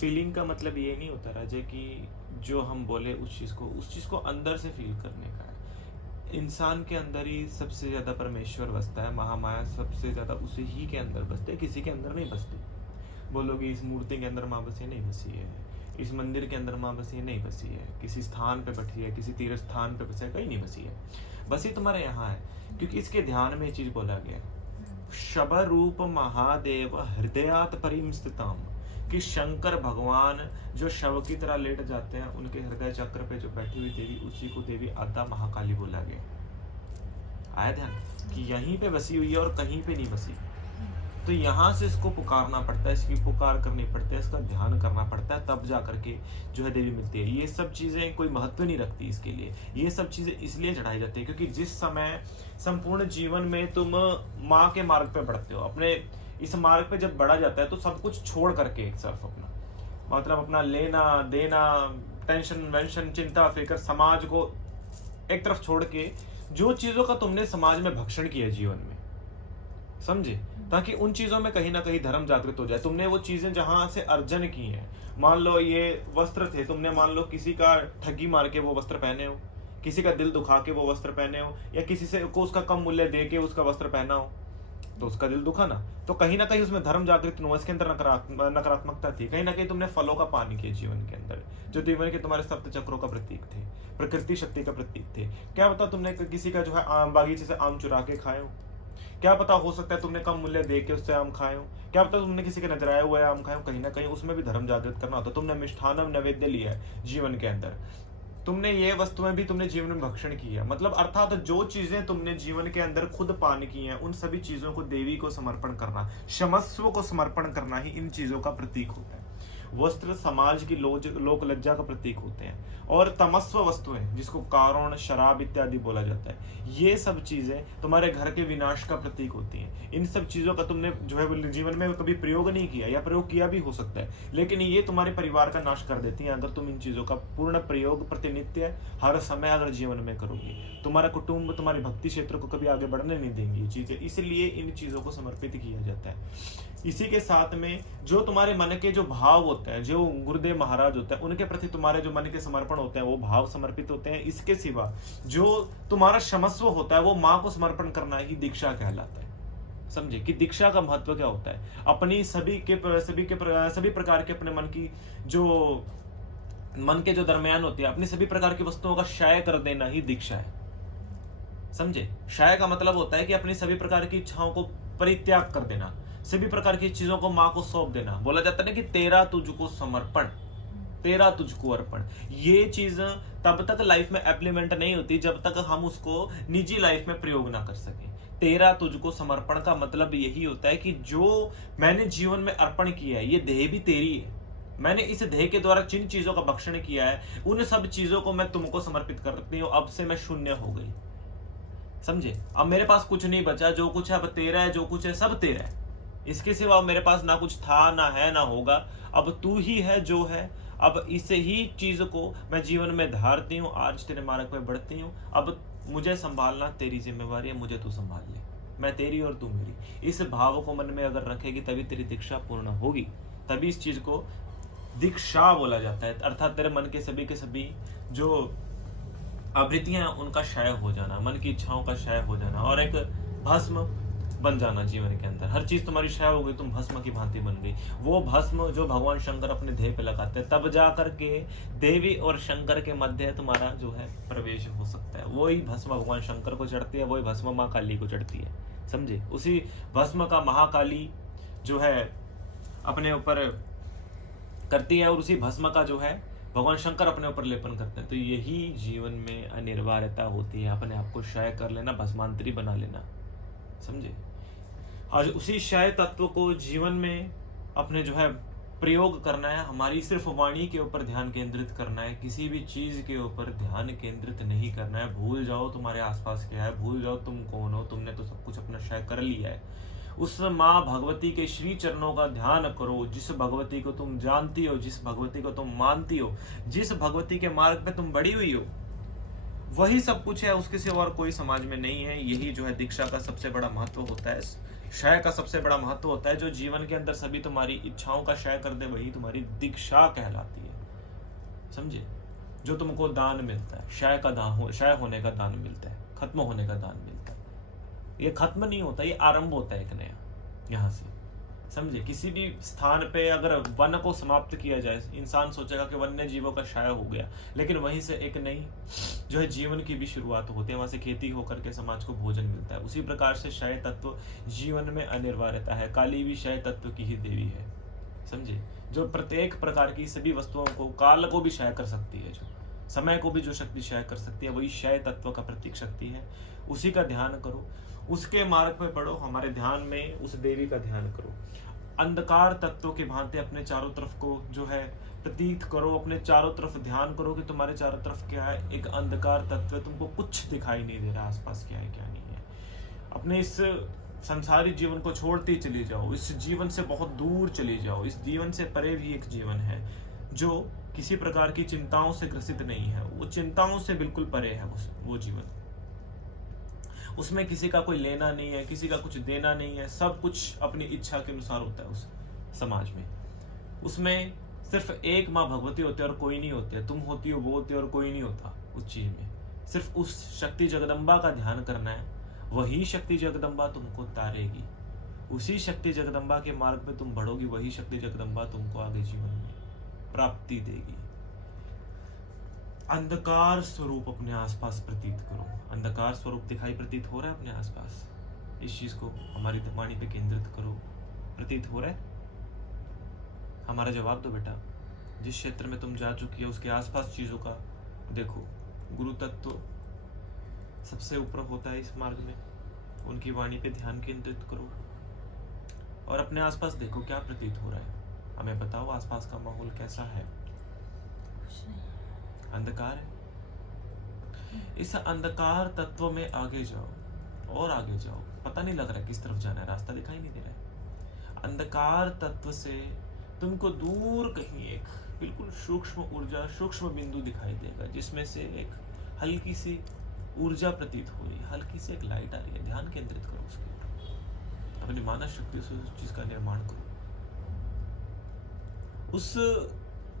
Feeling का मतलब ये नहीं होता राजा कि जो हम बोले उस चीज़ को अंदर से फील करने का है। इंसान के अंदर ही सबसे ज़्यादा परमेश्वर बसता है, महामाया सबसे ज़्यादा उसी ही के अंदर बसते, किसी के अंदर नहीं बसती। बोलोगे इस मूर्ति के अंदर माँ बसी, नहीं बसी है। इस मंदिर के अंदर माँ बसी है, नहीं बसी है। किसी स्थान पे बैठी है, किसी तीर्थ स्थान पे बसी है, कहीं नहीं बसी है। बसी तुम्हारे यहाँ है, क्योंकि इसके ध्यान में ये चीज बोला गया है, शब रूप महादेव हृदयात परिम स्थितम, कि शंकर भगवान जो शव की तरह लेट जाते हैं, उनके हृदय चक्र पे जो बैठी हुई देवी, उसी को देवी आद्या महाकाली बोला गया। आया ध्यान कि यहीं पे बसी हुई है और कहीं पे नहीं बसी। तो यहाँ से इसको पुकारना पड़ता है, इसकी पुकार करनी पड़ती है, इसका ध्यान करना पड़ता है, तब जा करके जो है देवी मिलती है। ये सब चीजें कोई महत्व नहीं रखती इसके लिए। ये सब चीजें इसलिए चढ़ाई जाती है क्योंकि जिस समय संपूर्ण जीवन में तुम माँ के मार्ग पे बढ़ते हो, अपने इस मार्ग पे जब बढ़ा जाता है तो सब कुछ छोड़ करके एक तरफ अपना मतलब अपना लेना देना, टेंशन वेंशन, चिंता फिक्र, समाज को एक तरफ छोड़ के जो चीजों का तुमने समाज में भक्षण किया जीवन में, समझे, ताकि उन चीजों में कहीं ना कहीं धर्म जागृत हो जाए। तुमने वो चीजें जहां से अर्जन की हैं, मान लो ये वस्त्र थे, तुमने मान लो किसी का ठगी मार के वो वस्त्र पहने हो, किसी का दिल दुखा के वो वस्त्र पहने हो, या किसी से को उसका कम मूल्य दे के उसका वस्त्र पहना हो, तो उसका दिल दुखा ना, तो कहीं ना कहीं उसमें धर्म जागृत हुआ, इसके अंदर नकारात्मकता थी, कहीं ना कहीं तुमने फलों का पान किया जीवन के अंदर, जो जीवन के तुम्हारे सप्त चक्रों का प्रतीक थे, प्रकृति शक्ति का प्रतीक थे। क्या पता तुमने किसी का जो है बागीचे से आम चुरा के खाए हो, क्या पता हो सकता है तुमने कम मूल्य दे के उससे आम खाए हो, क्या पता तुमने किसी के नजराए हुए आम खाए हो, कहीं ना कहीं उसमें भी धर्म जागृत करना होता। तुमने मिष्ठानम नैवेद्य लिया है जीवन के अंदर, तुमने ये वस्तुएं भी तुमने जीवन में भक्षण की है, मतलब अर्थात जो चीजें तुमने जीवन के अंदर खुद पान की हैं, उन सभी चीजों को देवी को समर्पण करना, क्षमस्व को समर्पण करना ही इन चीजों का प्रतीक होता है। वस्त्र समाज की लोक लज्जा का प्रतीक होते हैं, और तमस्व वस्तुएं जिसको कारण शराब इत्यादि बोला जाता है, ये सब चीजें तुम्हारे घर के विनाश का प्रतीक होती हैं। इन सब चीजों का तुमने जो है जीवन में कभी प्रयोग नहीं किया, या प्रयोग किया भी हो सकता है, लेकिन ये तुम्हारे परिवार का नाश कर देती हैं अगर तुम इन चीजों का पूर्ण प्रयोग प्रतिनित्य हर समय अगर जीवन में करोगे। तुम्हारा कुटुंब तुम्हारे भक्ति क्षेत्र को कभी आगे बढ़ने नहीं देंगी ये चीजें, इसलिए इन चीजों को समर्पित किया जाता है। इसी के साथ में जो तुम्हारे मन के जो भाव होते हैं, जो गुरुदेव महाराज होते हैं, उनके प्रति तुम्हारे जो मन के समर्पण होते हैं वो भाव समर्पित होते हैं। इसके सिवा जो तुम्हारा क्षमस्व होता है वो माँ को समर्पण करना ही दीक्षा कहलाता है। समझे कि दीक्षा का महत्व क्या होता है। अपनी सभी प्रकार के अपने मन की जो मन के जो दरमियान होती है, अपनी सभी प्रकार की वस्तुओं का क्षय कर देना ही दीक्षा है। समझे, क्षय का मतलब होता है कि अपनी सभी प्रकार की इच्छाओं को परित्याग कर देना, सभी प्रकार की चीजों को माँ को सौंप देना। बोला जाता है ना कि तेरा तुझको समर्पण, तेरा तुझको अर्पण। ये चीज तब तक लाइफ में एप्लीमेंट नहीं होती जब तक हम उसको निजी लाइफ में प्रयोग ना कर सके। तेरा तुझको समर्पण का मतलब यही होता है कि जो मैंने जीवन में अर्पण किया है, ये देह भी तेरी है, मैंने इस देह के द्वारा जिन चीजों का भक्षण किया है, उन सब चीजों को मैं तुमको समर्पित करती हूँ। अब से मैं शून्य हो गई। समझे, अब मेरे पास कुछ नहीं बचा, जो कुछ है अब तेरा है, जो कुछ है सब तेरा है। इसके सिवा मेरे पास ना कुछ था, ना है, ना होगा। अब तू ही है जो है। अब इस ही चीज को मैं जीवन में धारती हूँ, आज तेरे मार्ग पे बढ़ती हूँ। अब मुझे संभालना तेरी जिम्मेवारी है, मुझे तू संभाल ले, मैं तेरी और तू मेरी। इस भाव को मन में अगर रखेगी तभी तेरी दीक्षा पूर्ण होगी, तभी इस चीज को दीक्षा बोला जाता है। अर्थात तेरे मन के सभी जो आवृत्तियां उनका क्षय हो जाना, मन की इच्छाओं का क्षय हो जाना, और एक भस्म बन जाना जीवन के अंदर। हर चीज तुम्हारी क्षय हो गई, तुम भस्म की भांति बन गई। वो भस्म जो भगवान शंकर अपने देह पे लगाते हैं, तब जा करके देवी और शंकर के मध्य तुम्हारा जो है प्रवेश हो सकता है। वही भस्म भगवान शंकर को चढ़ती है, वही भस्म माँ काली को चढ़ती है। समझे, उसी भस्म का महाकाली जो है अपने ऊपर करती है, और उसी भस्म का जो है भगवान शंकर अपने ऊपर लेपन करते हैं। तो यही जीवन में अनिवार्यता होती है, अपने आप को क्षय कर लेना, भस्मांतरी बना लेना। समझे, आज उसी क्षय तत्व को जीवन में अपने जो है प्रयोग करना है। हमारी सिर्फ वाणी के ऊपर ध्यान केंद्रित करना है, किसी भी चीज के ऊपर ध्यान केंद्रित नहीं करना है। भूल जाओ तुम्हारे आसपास क्या है, भूल जाओ तुम कौन हो, तुमने तो सब कुछ अपना क्षय कर लिया है। उस माँ भगवती के श्री चरणों का ध्यान करो, जिस भगवती को तुम जानती हो, जिस भगवती को तुम मानती हो, जिस भगवती के मार्ग पे तुम बढ़ी हुई हो, वही सब कुछ है, उसके सिवा और कोई समाज में नहीं है। यही जो है दीक्षा का सबसे बड़ा महत्व होता है। क्षय का सबसे बड़ा महत्व होता है, जो जीवन के अंदर सभी तुम्हारी इच्छाओं का क्षय कर दे वही तुम्हारी दीक्षा कहलाती है, समझे। जो तुमको दान मिलता है, क्षय होने का दान मिलता है, खत्म होने का दान मिलता है। ये खत्म नहीं होता, ये आरंभ होता है एक नया, यहाँ से, समझे। किसी भी स्थान पे अगर वन को समाप्त किया जाए, इंसान सोचेगा कि वन्य जीवों का क्षय हो गया, लेकिन वहीं से एक नई जो है जीवन की भी शुरुआत होती है, वहां से खेती होकर के समाज को भोजन मिलता है। उसी प्रकार से क्षय तत्व जीवन में अनिवार्यता है। काली भी क्षय तत्व की ही देवी है, समझे। जो प्रत्येक प्रकार की सभी वस्तुओं को, काल को भी क्षय कर सकती है, जो समय को भी जो शक्ति क्षय कर सकती है, वही क्षय तत्व का प्रतीक शक्ति है। उसी का ध्यान करो, उसके मार्ग पे पढ़ो, हमारे ध्यान में उस देवी का ध्यान करो। अंधकार तत्वों के भांति अपने चारों तरफ को जो है प्रतीत करो, अपने चारों तरफ ध्यान करो कि तुम्हारे चारों तरफ क्या है, एक अंधकार तत्व है, तुमको कुछ दिखाई नहीं दे रहा आसपास क्या है क्या नहीं है। अपने इस संसारी जीवन को छोड़ते चले जाओ, इस जीवन से बहुत दूर चले जाओ। इस जीवन से परे भी एक जीवन है जो किसी प्रकार की चिंताओं से ग्रसित नहीं है, वो चिंताओं से बिल्कुल परे है वो जीवन। उसमें किसी का कोई लेना नहीं है, किसी का कुछ देना नहीं है, सब कुछ अपनी इच्छा के अनुसार होता है उस समाज में। उसमें सिर्फ एक माँ भगवती होती है और कोई नहीं होते, तुम होती हो, वो होती है और कोई नहीं होता उस चीज में। सिर्फ उस शक्ति जगदम्बा का ध्यान करना है, वही शक्ति जगदम्बा तुमको तारेगी, उसी शक्ति जगदम्बा के मार्ग पे तुम बढ़ोगी, वही शक्ति जगदम्बा तुमको आगे जीवन में प्राप्ति देगी। अंधकार स्वरूप अपने आसपास प्रतीत करो। अंधकार स्वरूप दिखाई प्रतीत हो रहा है अपने आसपास, इस चीज को हमारी वाणी पे केंद्रित करो। प्रतीत हो रहा है? हमारा जवाब दो बेटा। जिस क्षेत्र में तुम जा चुकी है उसके आसपास चीजों का देखो। गुरु तत्व सबसे ऊपर होता है इस मार्ग में, उनकी वाणी पे ध्यान केंद्रित करो और अपने आसपास देखो क्या प्रतीत हो रहा है। हमें बताओ आसपास का माहौल कैसा है? अंधकार है। इस अंधकार तत्व में आगे जाओ और आगे जाओ, पता नहीं लग रहा किस तरफ जाना है, रास्ता दिखाई नहीं दे रहा है। अंधकार तत्व से तुमको दूर कहीं एक बिल्कुल सूक्ष्म ऊर्जा, सूक्ष्म बिंदु दिखाई देगा, जिसमें से एक हल्की सी ऊर्जा प्रतीत हो रही है, हल्की सी एक लाइट आ रही है। ध्यान केंद्रित करो उसके ऊपर, अपनी मानस शक्ति से उस चीज का निर्माण करो। उस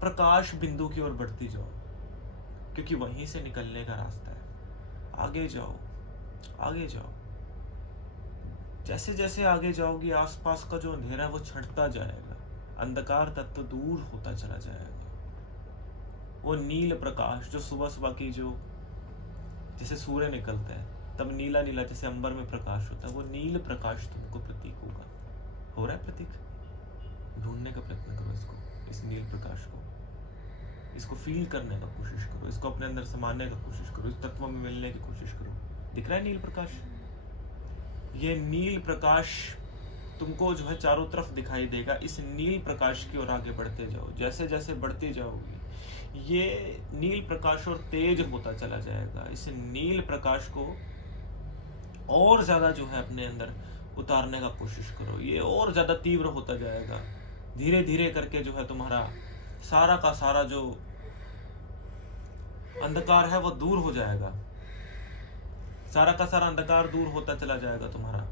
प्रकाश बिंदु की ओर बढ़ती जाओ, क्योंकि वहीं से निकलने का रास्ता है। आगे जाओ, आगे जाओ। जैसे जैसे आगे जाओगी आसपास का जो अंधेरा है वो छंटता जाएगा, अंधकार तत्व दूर होता चला जाएगा। वो नील प्रकाश जो सुबह सुबह की, जो जैसे सूर्य निकलता है तब नीला नीला जैसे अंबर में प्रकाश होता है, वो नील प्रकाश तुमको प्रतीक होगा। हो रहा है प्रतीक? ढूंढने का प्रयत्न करो इसको, इस नील प्रकाश को, इसको फील करने का कोशिश करो, इसको अपने अंदर समाने का कोशिश करो, इस तत्व में मिलने की कोशिश करो। दिख रहा है नील प्रकाश? ये नील प्रकाश तुमको जो है चारों तरफ दिखाई देगा। इस नील प्रकाश की ओर आगे बढ़ते जाओ। जैसे जैसे बढ़ते जाओगे ये नील प्रकाश और तेज होता चला जाएगा। इस नील प्रकाश को और ज्यादा जो है अपने अंदर उतारने का कोशिश करो, ये और ज्यादा तीव्र होता जाएगा। धीरे धीरे करके जो है तुम्हारा सारा का सारा जो अंधकार है वो दूर हो जाएगा, सारा का सारा अंधकार दूर होता चला जाएगा तुम्हारा।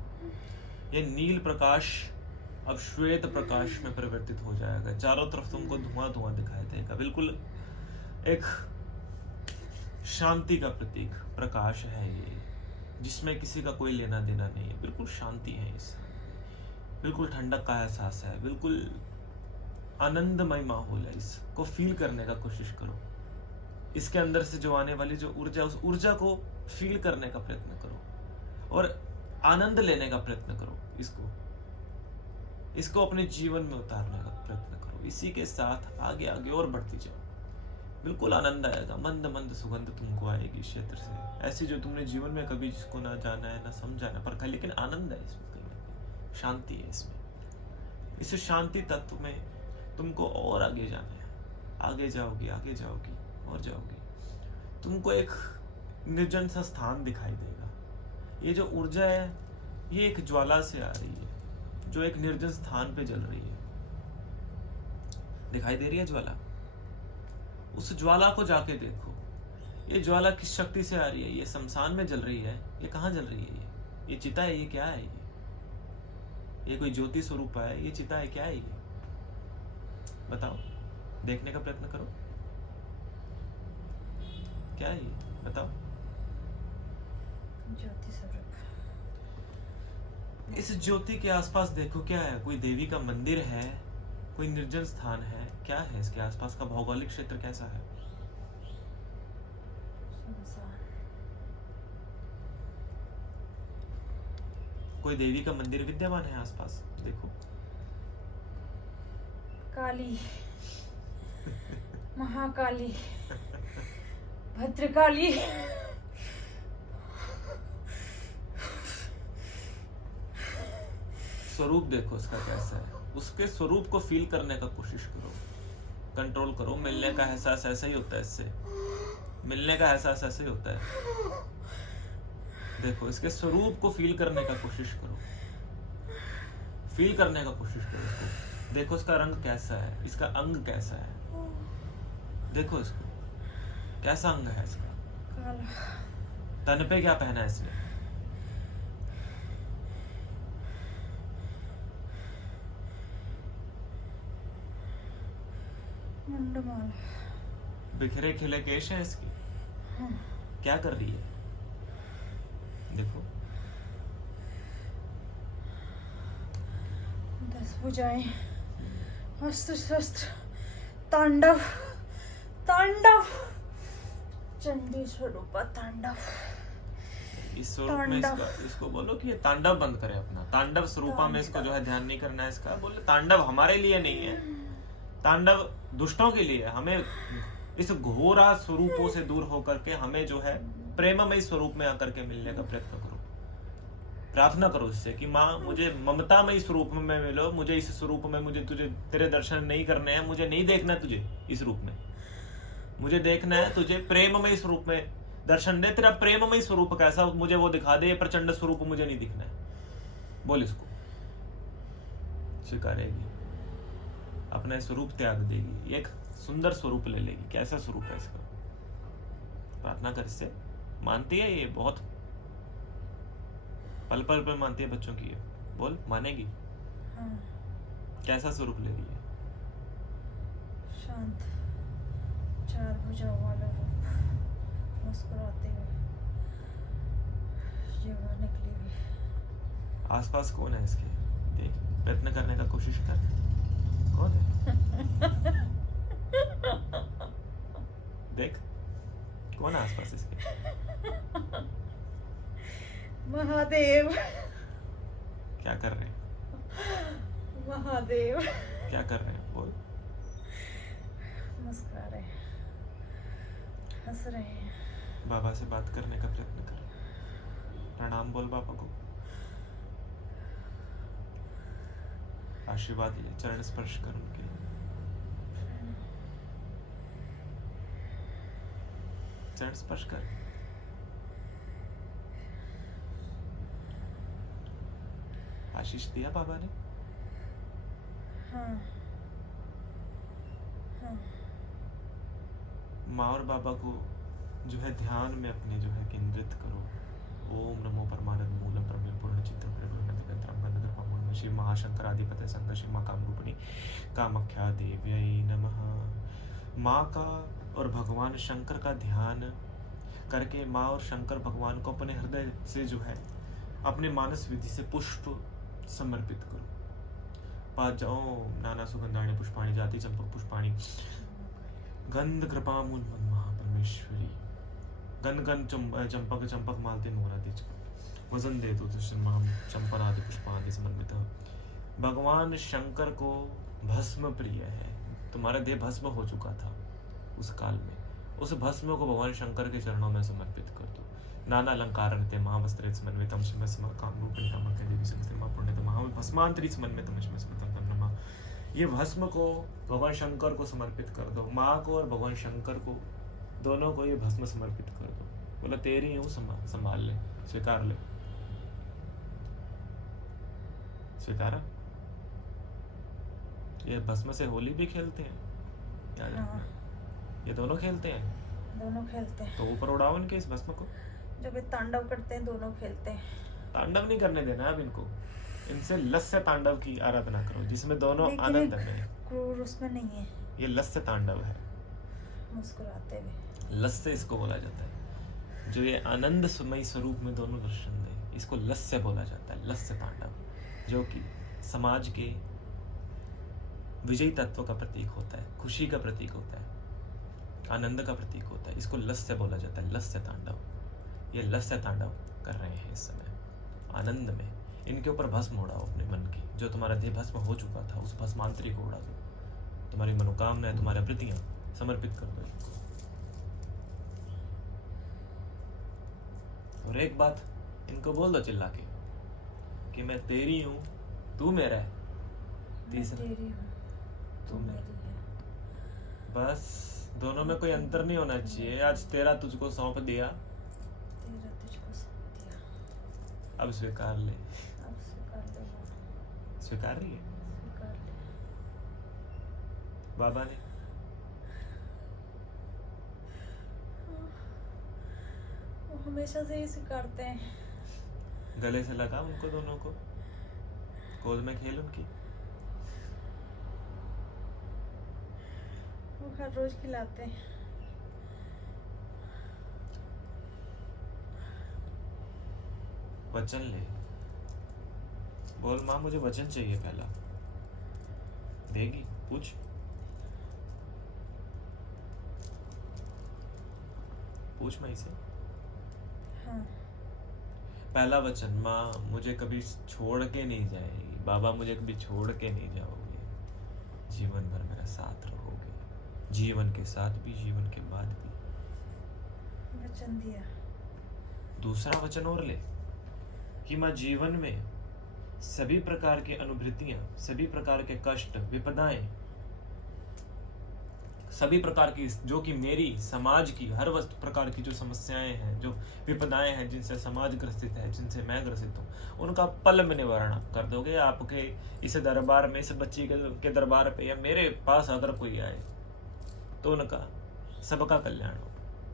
ये नील प्रकाश अब श्वेत प्रकाश में परिवर्तित हो जाएगा। चारों तरफ तुमको धुआं धुआं दिखाई देगा। बिल्कुल एक शांति का प्रतीक प्रकाश है ये, जिसमें किसी का कोई लेना देना नहीं है। बिल्कुल शांति है इसमें, बिल्कुल ठंडक का एहसास है, बिल्कुल आनंदमय माहौल है। इसको फील करने का कोशिश करो। इसके अंदर से जो आने वाली जो ऊर्जा, उस ऊर्जा को फील करने का प्रयत्न करो और आनंद लेने का प्रयत्न करो। इसको अपने जीवन में उतारने का प्रयत्न करो। इसी के साथ आगे आगे और बढ़ती जाओ। बिल्कुल आनंद आएगा, मंद मंद सुगंध तुमको आएगी क्षेत्र से, ऐसी जो तुमने जीवन में कभी जिसको ना जाना है ना समझा है परखा, लेकिन आनंद है इसमें, कहीं ना कहीं शांति है इसमें। इस शांति तत्व में तुमको और आगे जाना है। आगे जाओगी, आगे जाओगी और जाओगी, तुमको एक निर्जन सा स्थान दिखाई देगा। ये जो ऊर्जा है ये एक ज्वाला से आ रही है, जो एक निर्जन स्थान पे जल रही है। दिखाई दे रही है ज्वाला? उस ज्वाला को जाके देखो। ये ज्वाला किस शक्ति से आ रही है? ये शमशान में जल रही है? ये कहाँ जल रही है? ये चिता है? ये क्या है? ये कोई ज्योति स्वरूप है, ये चिता है, क्या है ये? बताओ, देखने का प्रयत्न करो, क्या है ये? बताओ। ज्योति स्वरूप। इस ज्योति के आसपास देखो, क्या है? कोई देवी का मंदिर है, कोई निर्जन स्थान है, क्या है इसके आसपास का भौगोलिक क्षेत्र कैसा है? कोई देवी का मंदिर विद्यमान है आसपास? देखो। काली, महाकाली, भद्रकाली। स्वरूप देखो उसका कैसा है, उसके स्वरूप को फील करने का कोशिश करो, कंट्रोल करो। मिलने का एहसास ऐसा ही होता है, इससे मिलने का एहसास ऐसे ही होता है। देखो, इसके स्वरूप को फील करने का कोशिश करो, फील करने का कोशिश करो इसको। देखो इसका रंग कैसा है, इसका अंग कैसा है, देखो इसको कैसा अंग है इसका। तन पे क्या पहना है इसने? मुंडमाल। बिखरे खिले केश है इसकी। क्या कर रही है? देखो। 10 भुजाएं, अस्त्र शस्त्र, तांडव, तांडव, चंडी स्वरूपा तांडव। इस स्वरूप में इसको बोलो कि ये तांडव बंद करे अपना। तांडव स्वरूपा में इसको जो है ध्यान नहीं करना है इसका। बोले तांडव हमारे लिए नहीं है, तांडव दुष्टों के लिए। हमें इस घोरा स्वरूपों से दूर होकर के हमें जो है प्रेममय स्वरूप में आकर के मिलने का प्रयत्न करो। प्रार्थना करो इससे कि माँ मुझे ममतामय स्वरूप में मिलो, मुझे इस स्वरूप में मुझे तुझे तेरे दर्शन नहीं करने हैं, मुझे नहीं देखना है तुझे इस रूप में, मुझे देखना है तुझे प्रेममय स्वरूप में दर्शन दे। तेरा प्रेममय स्वरूप कैसा मुझे वो दिखा दे, प्रचंड स्वरूप मुझे नहीं दिखना है। बोल इसको। स्वीकारेगी, अपना स्वरूप त्याग देगी, एक सुंदर स्वरूप ले लेगी। कैसा स्वरूप है इसका? प्रार्थना कर इससे। मानती है ये, बहुत पल पल पर मानती है बच्चों की ये। बोल, मानेगी? हाँ। कैसा स्वरूप ले रही है? शांत, 4 भुजाओं वाला रूप, मुस्कुराते हुए, जीवा निकली हुई। आसपास कौन है इसके? देख, प्रयत्न करने का कोशिश कर। कौन है? देख, कौन है आसपास इसके? महादेव। क्या कर रहे हैं? महादेव क्या कर रहे हैं? बोल। मुस्कुरा रहे हैं, हंस रहे हैं। बाबा से बात करने का प्रयत्न कर। प्रणाम बोल बाबा को, आशीर्वाद ले, चरण स्पर्श कर उनके। चरण स्पर्श कर। आशीष दिया बाबा ने? हाँ। हाँ। माँ और बाबा को जो है ध्यान में अपने जो है केंद्रित करो। ओम नमो परमानंद मूलम ब्रह्म पूर्ण चित्तम परिपूर्ण श्री महाशंकर आदिपते संग श्री माँ कामरूपिणी कामाख्या देव्यै नमः। माँ का और भगवान शंकर का ध्यान करके माँ और शंकर भगवान को अपने हृदय से जो है अपने मानस विधि से पुष्प समर्पित करो। पाँच जाओ नाना सुगंधाणी पुष्पाणी जाति चंपक पुष्पाणी गंध कृपा मूल महापरमेश्वरी गन गन चंपक चंपक मालते मोरादि वजन दे तो चंपनादि पुष्पादि समन्वित। भगवान शंकर को भस्म प्रिय है। तुम्हारा देह भस्म हो चुका था उस काल में, उस भस्म को भगवान शंकर के चरणों में समर्पित कर दो। नाना अलंकार रहते महावस्त्रे समन्वितम शिव स्म कामरूपिणी कामाख्या देवी संस्थे मां पुण्यतम महाभस्मांतरी समन्वितम शिव स्मृतम नमः। ये भस्म को भगवान शंकर को समर्पित कर दो। माँ को और भगवान शंकर को दोनों को ये भस्म समर्पित कर दो। बोला तेरी हूँ, संभाल ले, स्वीकार ले। स्वीकारा? ये भस्म से होली भी खेलते हैं, याद रखना। ये दोनों खेलते हैं, दोनों खेलते हैं। तो ऊपर उड़ाओ इनके इस भस्म को। जब ये तांडव करते हैं दोनों खेलते हैं। तांडव नहीं करने देना अब इनको, इनसे लस्य तांडव की आराधना करो, जिसमें दोनों लेकिन आनंद एक में। क्रूर उसमें नहीं है, ये लस्य तांडव है, मुस्कुराते हुए। लस्य इसको बोला जाता है। जो ये आनंदमयी स्वरूप में दोनों दर्शन दे, इसको लस्य बोला जाता है, लस्य तांडव, जो कि समाज के विजयी तत्व का प्रतीक होता है, खुशी का प्रतीक होता है, आनंद का प्रतीक होता है। इसको लस्य बोला जाता है, लस्य तांडव। ये लस्य तांडव कर रहे हैं इस समय आनंद में। इनके ऊपर भस्म उड़ाओ अपने मन की, जो तुम्हारा देह भस्म हो चुका था उस भस्मांतरी को उड़ा दो। तुम्हारी मनोकामनाएं, तुम्हारी वृत्तियां समर्पित कर दो इनको। और एक बात इनको बोल दो चिल्ला के कि मैं तेरी हूं, तू मेरा है। मैं तीसरा, तेरी हूँ, तू तू मेरी है। बस दोनों में कोई अंतर नहीं होना चाहिए। आज तेरा तुझको सौंप दिया, तेरा तुझको सौंप दिया, अब स्वीकार ले। अब स्वीकार ले बाबा, स्वीकार रही है स्वीकार ले। बाबा ने? वो हमेशा से ही स्वीकारते हैं। गले से लगा उनको दोनों को, गोद में खेल उनकी। वो हर रोज खिलाते हैं। वचन ले, बोल माँ मुझे वचन चाहिए पहला। देगी? पूछ। पूछ माँ से। हाँ, पहला वचन, माँ मुझे कभी छोड़ के नहीं जाएगी, बाबा मुझे कभी छोड़ के नहीं जाओगे, जीवन भर मेरा साथ रहोगे, जीवन के साथ भी, जीवन के बाद भी। वचन दिया। दूसरा वचन और ले कि माँ जीवन में सभी प्रकार की अनुभूतियां, सभी प्रकार के कष्ट, विपदाएं, सभी प्रकार की, जो कि मेरी समाज की हर प्रकार की जो समस्याएं हैं, जो विपदाएं हैं जिनसे समाज ग्रसित है, जिनसे मैं ग्रसित हूँ, उनका पल में निवारण आप कर दोगे। आपके इस दरबार में, इस बच्ची के दरबार पे या मेरे पास अगर कोई आए तो उनका सबका कल्याण हो,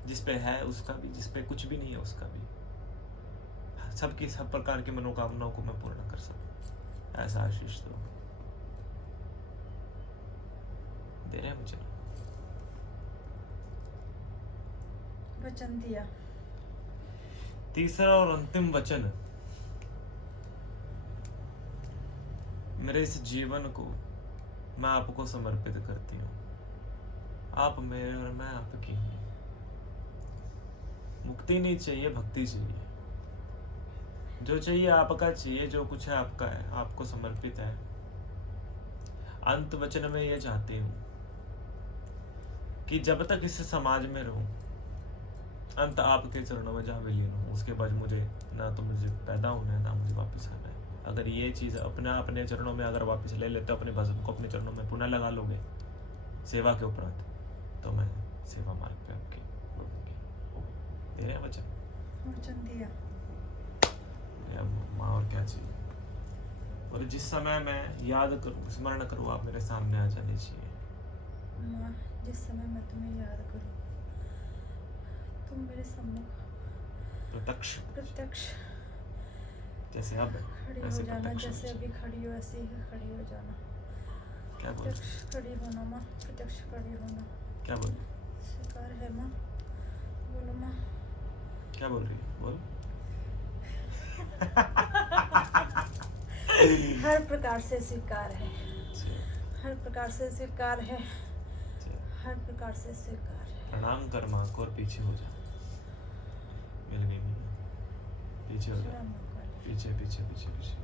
जिस पे है उसका भी, जिस पे कुछ भी नहीं है उसका भी, सबकी सब प्रकार की मनोकामनाओं को मैं पूर्ण कर सकूं। ऐसा आशीष दो। दे रहे हैं मुझे? वचन दिया। तीसरा और अंतिम वचन, मेरे इस जीवन को मैं आपको समर्पित करती हूँ। आप मेरे और मैं आपकी। मुक्ति नहीं चाहिए, भक्ति चाहिए। जो चाहिए आपका चाहिए, जो कुछ है आपका है, आपको समर्पित है। अंत वचन में ये चाहती हूँ कि जब तक इस समाज में रहूं, अंत आपके चरणों में जहाँ विलीन हूँ, उसके बाद मुझे ना तो मुझे पैदा होना है, ना मुझे वापस आना है। अगर ये चीज़ अपने चरणों में अगर वापस ले लेते हो, अपने भस्म को अपने चरणों में पुनः लगा लोगे सेवा के उपरांत, तो मैं सेवा मार्ग पे आपके लोगों दे रहे हैं वचन। वचन दिया। माँ और क्या चाहिए? और जिस समय मैं याद करूँ, स्मरण करूँ, आप मेरे सामने आ जानी चाहिए। माँ, जिस समय मैं तुम्हें याद करूँ, तुम मेरे सम्मुख प्रत्यक्ष जैसे अब खड़ी हो जाना, जैसे अभी खड़ी हो ऐसे ही खड़ी हो जाना। क्या बोल? प्रत्यक्ष खड़ी होना माँ, प्रत्यक्ष खड़ी होना। क्या बोल? स्वीकार है माँ, बोलो माँ। क्या बोल रही है? बोल। हर प्रकार से स्वीकार है, हर प्रकार से स्वीकार है, हर प्रकार से स्वीकार है। प्रणाम कर माँ को और पीछे हो जा। मिल गई, पीछे हो जा, पीछे पीछे पीछे पीछे।